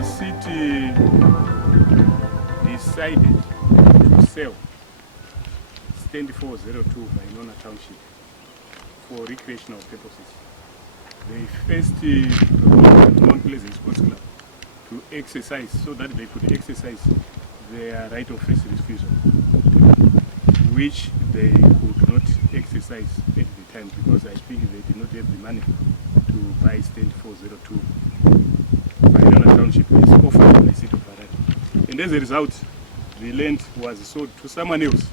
the city decided to sell stand 402 Vainona Township for recreational purposes. They first proposed Mount Pleasant Sports Club to exercise, so that they could exercise their right of first refusal, which they could not exercise at the time because I think they did not have the money to buy stand 402 Vainona Township as offered by the city of Harare. And as a result, the land was sold to someone else,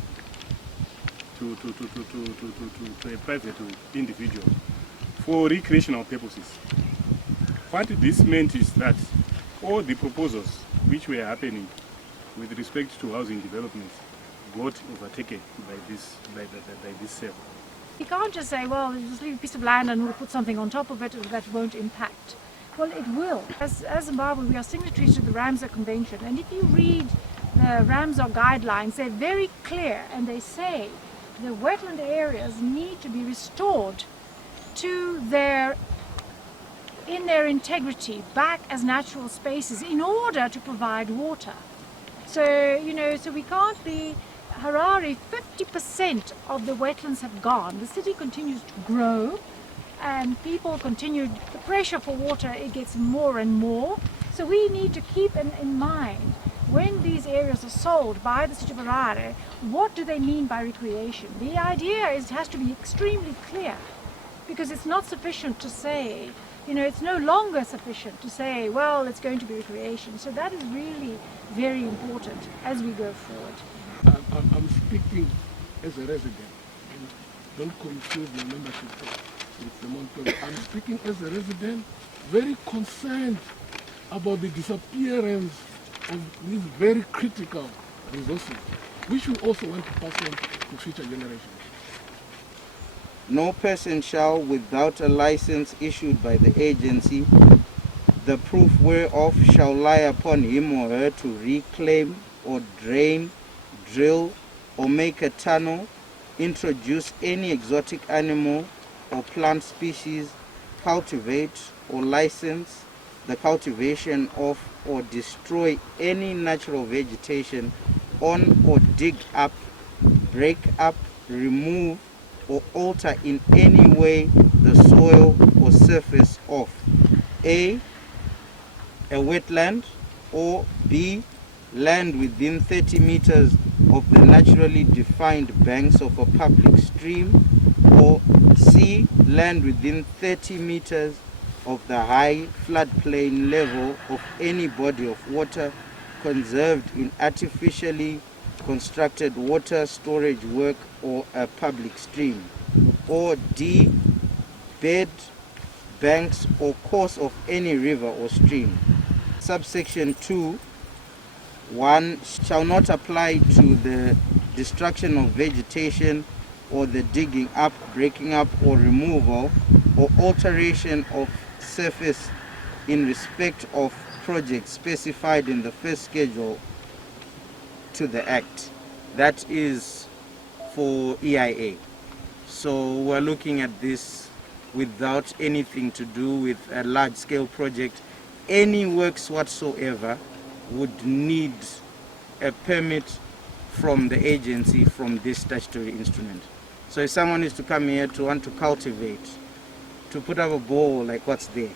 to a private individual for recreational purposes. What this meant is that all the proposals which were happening with respect to housing development got overtaken by this sale. You can't just say, well, just leave a piece of land and we'll put something on top of it that won't impact. Well, it will. As Zimbabwe, we are signatories to the Ramsar Convention, and if you read the Ramsar guidelines, they're very clear, and they say the wetland areas need to be restored to in their integrity back as natural spaces in order to provide water. So, so we can't be Harare, 50% of the wetlands have gone. The city continues to grow and people continue, the pressure for water, it gets more and more. So we need to keep in mind when these areas are sold by the city of Harare, what do they mean by recreation? The idea is it has to be extremely clear, because it's not sufficient to say, it's no longer sufficient to say, well, it's going to be recreation. So that is really very important as we go forward. I'm speaking as a resident. Don't confuse my membership with the Mount Pleasant. I'm speaking as a resident, very concerned about the disappearance of these very critical resources, which we also want to pass on to future generations. No person shall, without a license issued by the agency, the proof whereof shall lie upon him or her, to reclaim or drain, drill, or make a tunnel, introduce any exotic animal or plant species, cultivate or license the cultivation of or destroy any natural vegetation on or dig up, break up, remove, or alter in any way the soil or surface of A wetland, or B, land within 30 meters of the naturally defined banks of a public stream, or C, land within 30 meters of the high floodplain level of any body of water conserved in artificially constructed water storage work or a public stream, or D, bed, banks, or course of any river or stream. Subsection 2, 1 shall not apply to the destruction of vegetation or the digging up, breaking up, or removal or alteration of surface in respect of projects specified in the first schedule to the Act. That is for EIA. So we're looking at this without anything to do with a large-scale project. Any works whatsoever would need a permit from the agency from this statutory instrument. So if someone is to come here to want to cultivate, to put up a bowl like what's there,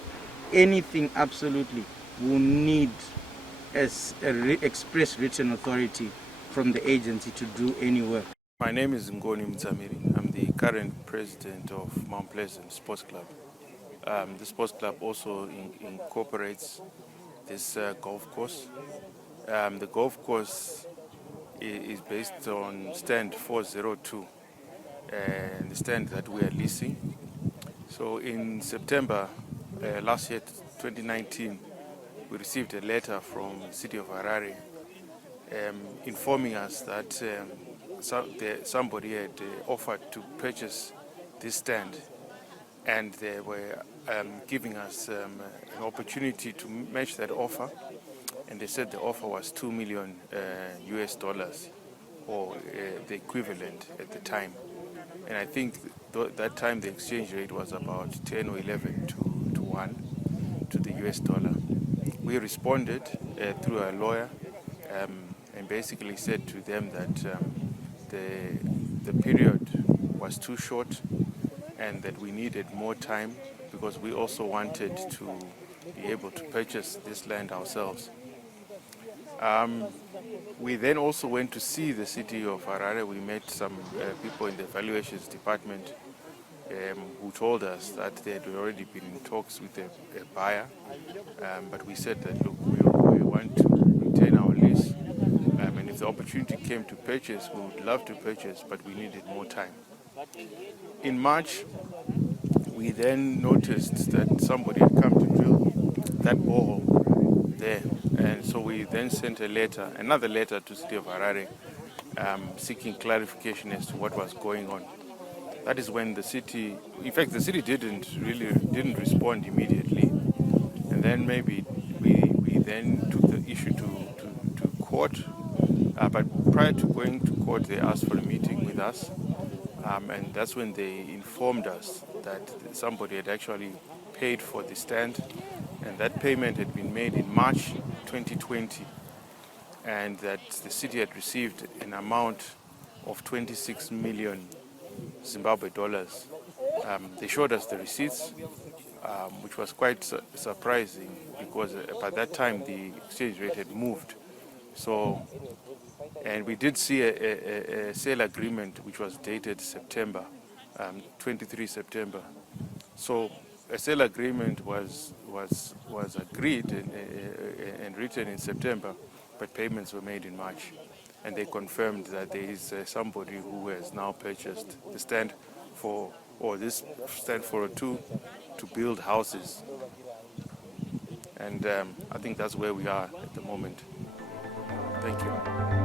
anything absolutely will need as express written authority from the agency to do any work. My name is Ngoni Mtsamiri. I'm the current president of Mount Pleasant Sports Club. The sports club also incorporates this golf course. The golf course is based on stand 402 and the stand that we are leasing. So in September last year, 2019, we received a letter from the city of Harare informing us that somebody had offered to purchase this stand, and they were giving us an opportunity to match that offer, and they said the offer was $2 million US dollars, or the equivalent at the time. And I think that time the exchange rate was about 10 or 11 to 1 to the US dollar. We we responded through a lawyer and basically said to them that the period was too short and that we needed more time because we also wanted to be able to purchase this land ourselves. We then also went to see the city of Harare. We met some people in the valuations department who told us that they had already been in talks with a buyer, but we said that, look, we want to retain our lease, and if the opportunity came to purchase, we would love to purchase, but we needed more time. In March, we then noticed that somebody had come to drill that borehole there, and so we then sent another letter to the city of Harare, seeking clarification as to what was going on. That is when the city, in fact, the city didn't respond immediately, and then maybe we then took the issue to court. But prior to going to court, they asked for a meeting with us, and that's when they informed us that somebody had actually paid for the stand, and that payment had been made in March 2020, and that the city had received an amount of 26 million Zimbabwe dollars. They showed us the receipts, which was quite surprising because by that time the exchange rate had moved. So, and we did see a sale agreement which was dated September, 23 September. So a sale agreement was agreed and written in September, but payments were made in March. And they confirmed that there is somebody who has now purchased the stand for, or this stand 402 to build houses. And I think that's where we are at the moment. Thank you.